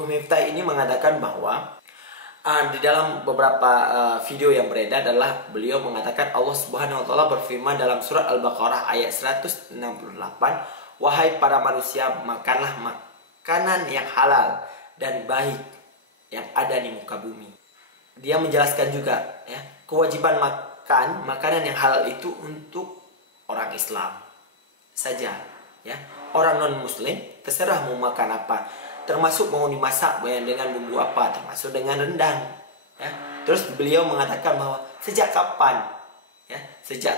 Gus Miftah ini mengatakan bahwa di dalam beberapa video yang beredar adalah beliau mengatakan Allah Subhanahu wa taala berfirman dalam surat Al-Baqarah ayat 168, "Wahai para manusia, makanlah makanan yang halal dan baik yang ada di muka bumi." Dia menjelaskan juga ya, kewajiban makan makanan yang halal itu untuk orang Islam saja ya. Orang non muslim terserah mau makan apa, termasuk mau dimasak dengan bumbu apa, termasuk dengan rendang ya. Terus beliau mengatakan bahwa sejak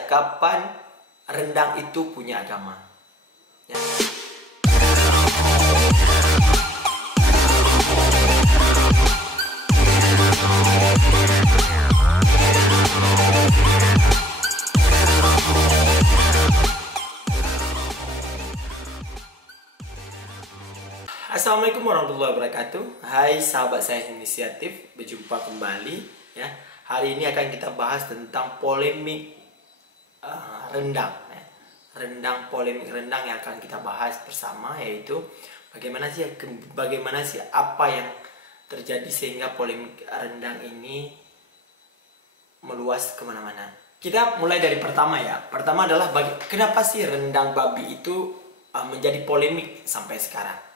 kapan rendang itu punya agama ya. Assalamualaikum warahmatullahi wabarakatuh. Hai sahabat saya inisiatif, berjumpa kembali ya. Hari ini akan kita bahas tentang polemik rendang ya. Polemik rendang yang akan kita bahas bersama, yaitu bagaimana sih apa yang terjadi sehingga polemik rendang ini meluas kemana-mana. Kita mulai dari pertama ya. Pertama adalah kenapa sih rendang babi itu menjadi polemik sampai sekarang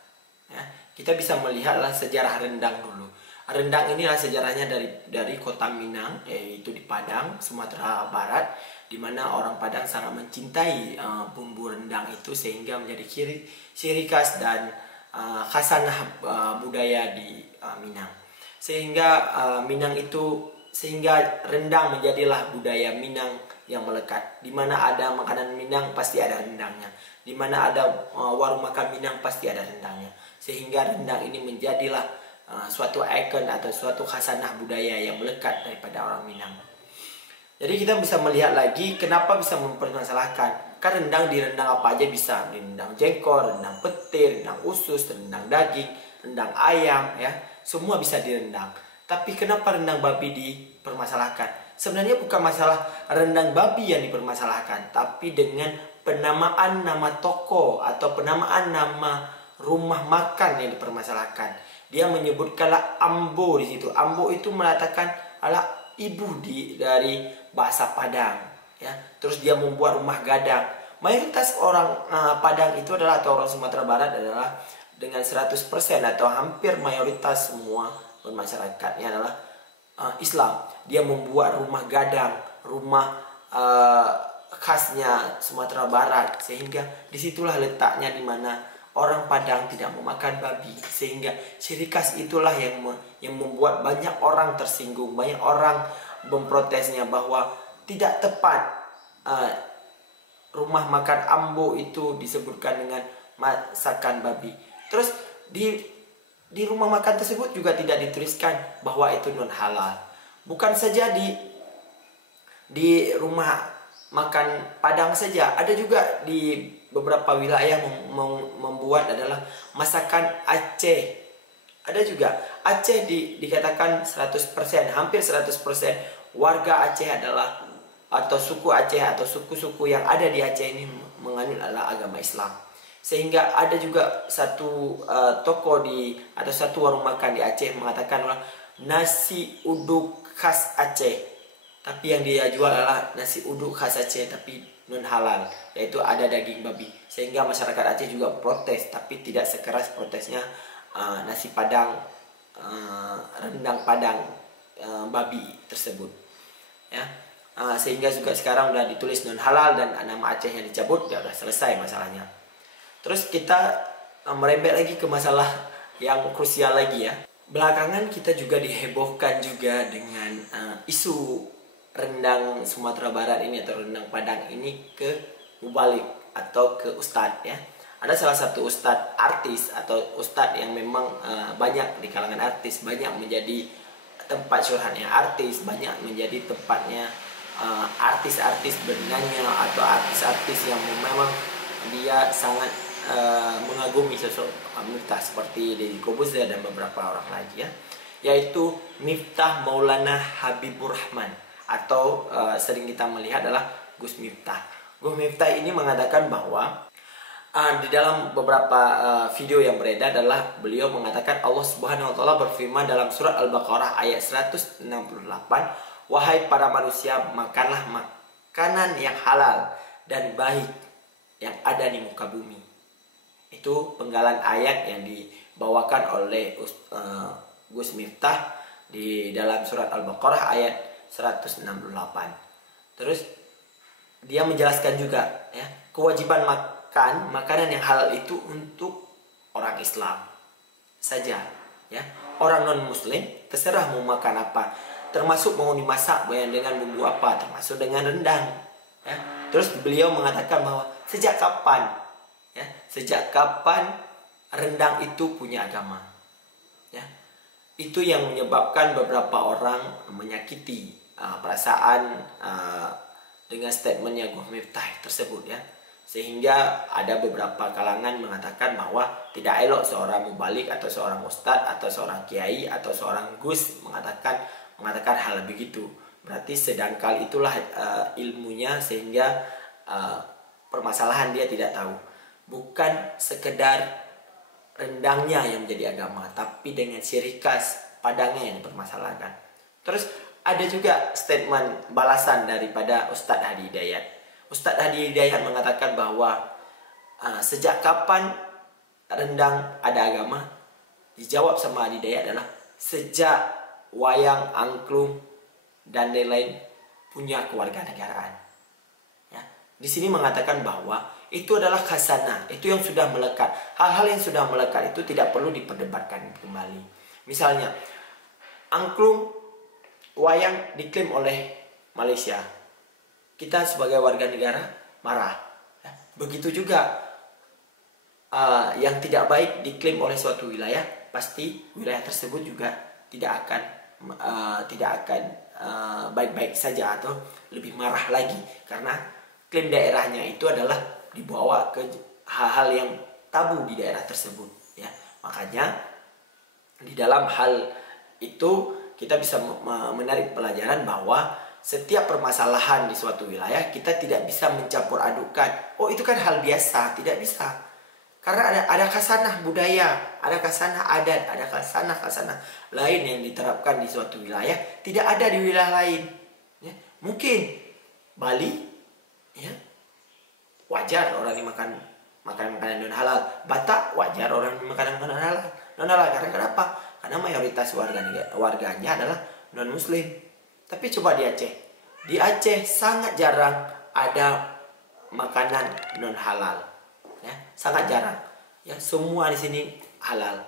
ya. Kita bisa melihatlah sejarah rendang dulu. Rendang inilah sejarahnya dari kota Minang, yaitu di Padang, Sumatera Barat, di mana orang Padang sangat mencintai bumbu rendang itu sehingga menjadi ciri khas dan khasanah budaya di Minang. Sehingga sehingga rendang menjadilah budaya Minang yang melekat. Di mana ada makanan Minang pasti ada rendangnya. Di mana ada warung makan Minang pasti ada rendangnya. Sehingga rendang ini menjadilah suatu ikon atau suatu khasanah budaya yang melekat daripada orang Minang. Jadi kita bisa melihat lagi kenapa bisa mempermasalahkan. Kan rendang apa aja bisa. Rendang jengkol, rendang petir, rendang usus, rendang daging, rendang ayam ya. Semua bisa direndang. Tapi kenapa rendang babi dipermasalahkan? Sebenarnya bukan masalah rendang babi yang dipermasalahkan, tapi dengan penamaan nama toko atau penamaan nama rumah makan yang dipermasalahkan. Dia menyebutkanlah Ambo di situ. Ambo itu mengatakan adalah ibu dari bahasa Padang ya. Terus dia membuat rumah gadang. Mayoritas orang Padang itu adalah, atau orang Sumatera Barat adalah dengan 100% atau hampir mayoritas semua masyarakatnya adalah Islam. Dia membuat rumah gadang, rumah khasnya Sumatera Barat, sehingga disitulah letaknya di mana orang Padang tidak memakan babi, sehingga ciri khas itulah yang membuat banyak orang tersinggung, banyak orang memprotesnya bahwa tidak tepat rumah makan Ambo itu disebutkan dengan masakan babi. Terus di rumah makan tersebut juga tidak dituliskan bahwa itu non halal. Bukan saja di rumah makan Padang saja, ada juga di beberapa wilayah membuat adalah masakan Aceh. Ada juga Aceh dikatakan 100%, hampir 100% warga Aceh adalah, atau suku Aceh atau suku-suku yang ada di Aceh ini menganut adalah agama Islam. Sehingga ada juga satu toko atau satu warung makan di Aceh mengatakan nasi uduk khas Aceh. Tapi yang dia jual adalah nasi uduk khas Aceh tapi non halal, yaitu ada daging babi. Sehingga masyarakat Aceh juga protes, tapi tidak sekeras protesnya nasi Padang, rendang Padang babi tersebut ya. Sehingga juga sekarang udah ditulis non halal dan nama Aceh yang dicabut, ya udah selesai masalahnya. Terus kita merembet lagi ke masalah yang krusial lagi ya. Belakangan kita juga dihebohkan juga dengan isu rendang Sumatera Barat ini atau rendang Padang ini ke mubalik atau ke ustadz ya. Ada salah satu ustadz artis atau ustadz yang memang banyak di kalangan artis, banyak menjadi tempat curhatnya artis, banyak menjadi tempatnya artis-artis bernyanyi atau artis-artis yang memang dia sangat mengagumi sosok Miftah seperti Deddy Corbuzier dan beberapa orang lagi ya, yaitu Miftah Maulana Habibur Rahman atau sering kita melihat adalah Gus Miftah. Gus Miftah ini mengatakan bahwa Di dalam beberapa video yang beredar adalah beliau mengatakan Allah Subhanahu wa taala berfirman dalam surat Al-Baqarah ayat 168, "Wahai para manusia, makanlah makanan yang halal dan baik yang ada di muka bumi." Itu penggalan ayat yang dibawakan oleh Gus Miftah di dalam surat Al-Baqarah ayat 168. Terus dia menjelaskan juga ya, kewajiban makan makanan yang halal itu untuk orang Islam saja ya. Orang non muslim terserah mau makan apa, termasuk mau dimasak dengan bumbu apa, termasuk dengan rendang ya. Terus beliau mengatakan bahwa sejak kapan rendang itu punya agama ya. Itu yang menyebabkan beberapa orang menyakiti perasaan dengan statementnya Gus Miftah tersebut ya. Sehingga ada beberapa kalangan mengatakan bahwa tidak elok seorang mubalik atau seorang ustadz atau seorang kiai atau seorang gus mengatakan hal begitu. Berarti sedangkal itulah ilmunya, sehingga permasalahan dia tidak tahu. Bukan sekedar rendangnya yang menjadi agama, tapi dengan ciri khas padangnya yang dipermasalahkan. Terus ada juga statement balasan daripada Ustadz Hadi Hidayat. Ustadz Hadi Hidayat mengatakan bahwa sejak kapan rendang ada agama? Dijawab sama Hadi Hidayat adalah sejak wayang, angklung, dan lain-lain punya kewarganegaraan. Ya. Di sini mengatakan bahwa itu adalah khasanah, itu yang sudah melekat. Hal-hal yang sudah melekat itu tidak perlu diperdebatkan kembali. Misalnya, angklung, wayang diklaim oleh Malaysia. Kita sebagai warga negara marah. Begitu juga yang tidak baik diklaim oleh suatu wilayah, pasti wilayah tersebut juga tidak akan baik-baik saja atau lebih marah lagi, karena klaim daerahnya itu adalah dibawa ke hal-hal yang tabu di daerah tersebut. Ya, makanya di dalam hal itu kita bisa menarik pelajaran bahwa setiap permasalahan di suatu wilayah kita tidak bisa mencampur adukan. Oh, itu kan hal biasa, tidak bisa. Karena ada khasanah budaya, ada khasanah adat, ada khasanah lain yang diterapkan di suatu wilayah tidak ada di wilayah lain. Ya, mungkin Bali, ya, wajar orang dimakan makanan non halal. Batak wajar orang dimakan makanan halal. Non halal karena kenapa? Karena mayoritas warganya adalah non muslim. Tapi coba di Aceh sangat jarang ada makanan non halal, ya, sangat jarang. Ya, semua di sini halal.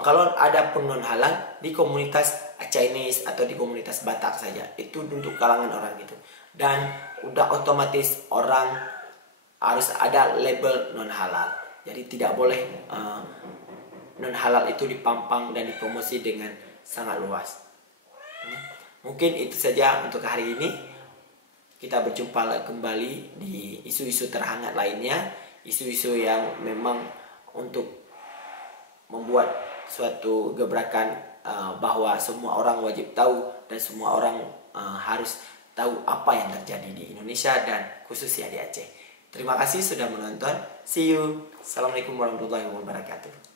Kalau ada pun non halal di komunitas Chinese atau di komunitas Batak saja, itu untuk kalangan orang gitu. Dan udah otomatis orang harus ada label non halal. Jadi tidak boleh non halal itu dipampang dan dipromosi dengan sangat luas. Mungkin itu saja untuk hari ini. Kita berjumpa kembali di isu-isu terhangat lainnya, isu-isu yang memang untuk membuat suatu gebrakan bahwa semua orang wajib tahu dan semua orang harus tahu apa yang terjadi di Indonesia dan khususnya di Aceh. Terima kasih sudah menonton. See you. Assalamualaikum warahmatullahi wabarakatuh.